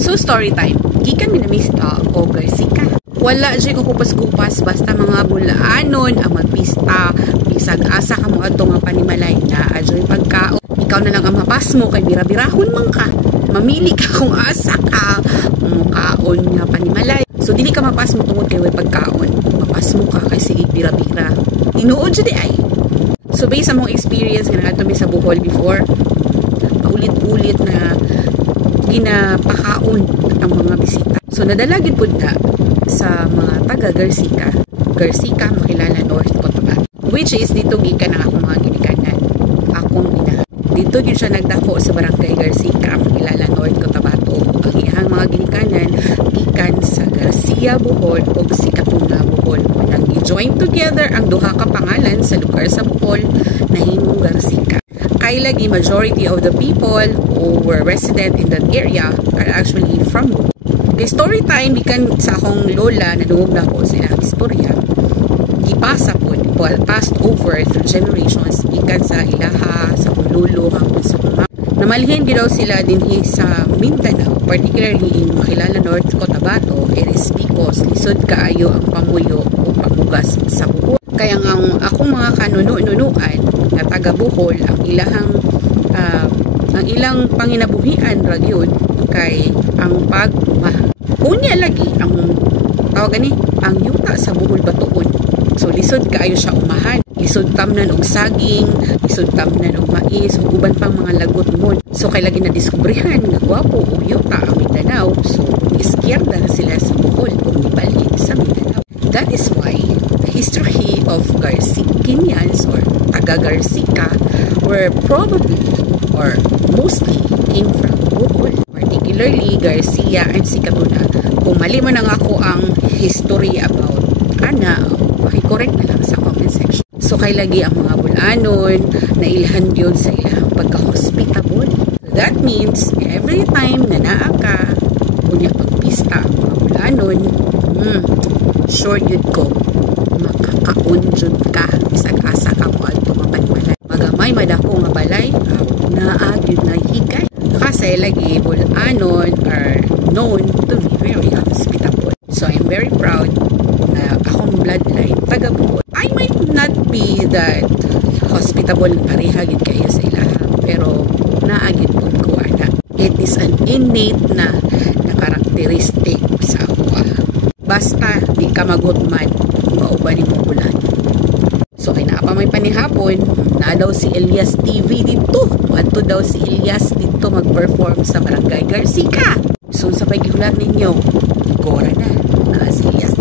So story time. Gikan minamista o Garcia. Wala dyan ko kupas-kupas basta mga bulaanon ang magpista. Bisag asa ka mo ato nga panimalay na adyoy pagkaon. Ikaw na lang ang mapas mo kay bira-birahon man ka. Mamili ka kung asa ka mukaon nga panimalay. So dili ka mapas mo tungod kay way pagkaon. Mapas mo ka kay sige bira-bira. Tinuod jud ay. So based sa mong experience nga ato mi sa Bohol before, paulit-ulit na ginapakaon ang mga bisita. So nadalagid pud na sa mga taga Garcia makilala North Cotabato, which is dito gikan ang akong mga ginikanan, akong ina. Dito gyud siya nagdako sa barangay Garcia makilala North Cotabato. Ang iyang mga ginikanan gikan sa Garcia Bohol ug Sikatuna Bohol. Nang i-join together ang duha ka pangalan sa lugar sa Bohol nahimong Garcia. Kay lagi majority of the people who were resident in that area are actually from Bohol. Okay, story time, ikan sa akong lola na duwag na ko sila istorya. Ipasa po, passed over through generations, ikan sa ilaha, sa kululo, hanggang sa mga. Namalhin daw sila din sa Mindanao, particularly in Makilala North Cotabato. It is because lisod kaayo ang pamuyo o pamugas sa Bohol. Kaya nga akong mga kanunuan na taga Bohol, ang ilang panginabuhian ragyod kay ang pagmah. Unya lagi ang tawag ani ang yuta sa Bohol batuon. So lisod kaayo siya umahan. Lisod tamnan og saging, lisod tamnan og mais, ug uban pang mga lagot mo. So kay lagi na diskubrihan nga gwapo og yuta ang Mindanao. So iskierda na sila sa Bohol ug nibalhin sa Mindanao. That is why the history of Garcicanians or taga Garcia were probably or mostly came from Bohol, particularly Garcia and Sikatuna. Kung mali man ang ako ang history about ana, maki-correct na lang sa comment section. So kay lagi ang mga bulanon na ilhan yun sa ilahang pagka-hospitable. So that means every time na naa ka unya pagpista ang mga bulanon, sure yun ko makakaunjud ka bisag asa ka mo adto nga panimalay. Magamay madako nga balay naa gyud na higay. Kasi lagi bulanon are known to be very hospitable. So I'm very proud na akong bloodline taga Bohol. I might not be that hospitable pareha gid kayo sa ilaha, pero naagid pud ko ana. It is an innate na characteristic sa ako. Basta di ka magutman kung mauban mo bulan. So kay naa pa may panihapon, na daw si Elias TV dito. Adto daw si Elias dito mag-perform sa Barangay Garcia. So sa paghihulat ninyo, gora na si Elias